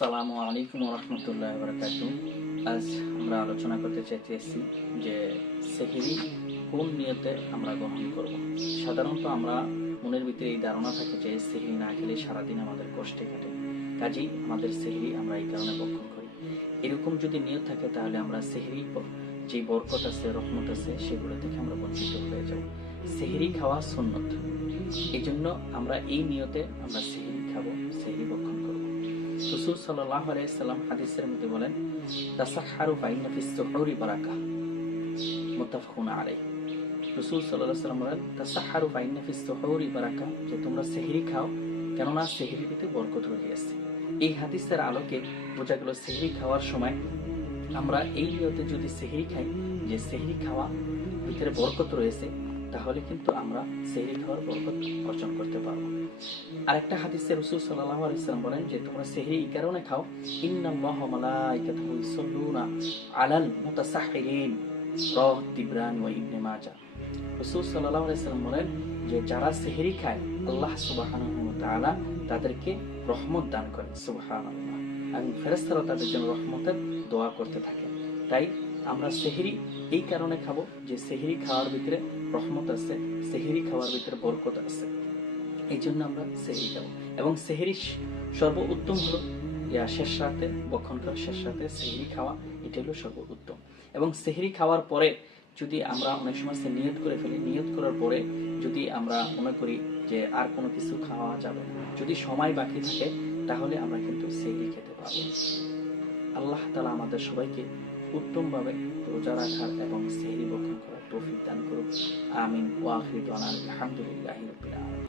আসসালামু আলাইকুম ওয়া রাহমাতুল্লাহি ওয়া বারাকাতুহু। আজ আমরা আলোচনা করতে চাইতেছি যে সেহরি কোন নিয়তে আমরা গ্রহণ করব। সাধারণত আমরা মনের ভিতরে এই ধারণা থাকে যে সেহরি না খেলে সারাদিন আমাদের কষ্টে কাটে, কাজেই আমাদের সেহরি আমরা এই কারণে ভক্ষণ করি। এরকম যদি নিয়ত থাকে তাহলে আমরা সেহরি যে বরকত আছে, রহমত আছে, সেগুলো থেকে আমরা বঞ্চিত হয়ে যাব। সেহরি খাওয়া সুন্নত, এই জন্য আমরা এই নিয়তে আমরা সেহরি খাবো, সেহরি ভক্ষণ করব। রাসূল সাল্লাল্লাহু আলাইহি সাল্লাম হাদিসের মধ্যে বলেন, তাসাহহারু ফাইন্না ফিস সুহুরি বারাকা, মুত্তাফাকুন আলাইহি। রাসূল সাল্লাল্লাহু আলাইহি সাল্লাম বলেন, তাসাহহারু ফাইন্না ফিস সুহুরি বারাকা, যে তোমরা সেহরি খাও, কেননা সেহরির ভিতরে বরকত রয়েছে। এই হাদিসের আলোকে বোঝা গেল সেহরি খাওয়ার সময় আমরা এই নিয়তে যদি সেহরি খাই যে সেহরি খাওয়া ভিতরে বরকত রয়েছে, তাহলে কিন্তু আমরা সেহরি খাওয়ার বরকত অর্জন করতে পারবো। আরেকটা হাদিসে রাসূল সাল্লাল্লাহু আলাইহি সাল্লাম বলেন যে তোমরা সেহরি এই কারণে খাও, ইন্নাল্লাহা ওয়া মালাইকাতুহু ইউসাল্লুনা আলাল মুতাসাহহিরিন, রাওয়াহু তিবরানি ওয়া ইবনে মাজাহ। রাসূল সাল্লাল্লাহু আলাইহি সাল্লাম বলেন যে যারা সেহরি খায়, আল্লাহ সুবহানাহু ওয়া তাআলা তাদেরকে রহমত দান করেন, সুবহানাল্লাহ, এবং ফেরেশতারা তাদের জন্য রহমতের দোয়া করতে থাকে। তাই আমরা সেহরি এই কারণে খাবো যে সেহরি খাওয়ার ভিতরে রহমত আছে, সেহরি খাওয়ার ভিতরে বরকত আছে, এই জন্য আমরা সেহরি খাবো। এবং সেহরি সর্বোত্তম হলো শেষ রাতে বক্ষণ করা, শেষ রাতে সেহরি খাওয়া, এটা হলো সর্বোত্তম। এবং সেহরি খাওয়ার পরে যদি আমরা অনেক সময় নিয়ত করে ফেলি, নিয়ত করার পরে যদি আমরা মনে করি যে আর কোনো কিছু খাওয়া যাবে না, যদি সময় বাকি থাকে, তাহলে আমরা কিন্তু সেহরি খেতে পারবো। আল্লাহ তাআলা আমাদের সবাইকে উত্তমভাবে রোজা রাখার এবং সেহরি ভক্ষণ করার তৌফিক দান করুক। আমিন। ওয়া আখিরু দাওয়ানা আলহামদুলিল্লাহি রাব্বিল আলামিন।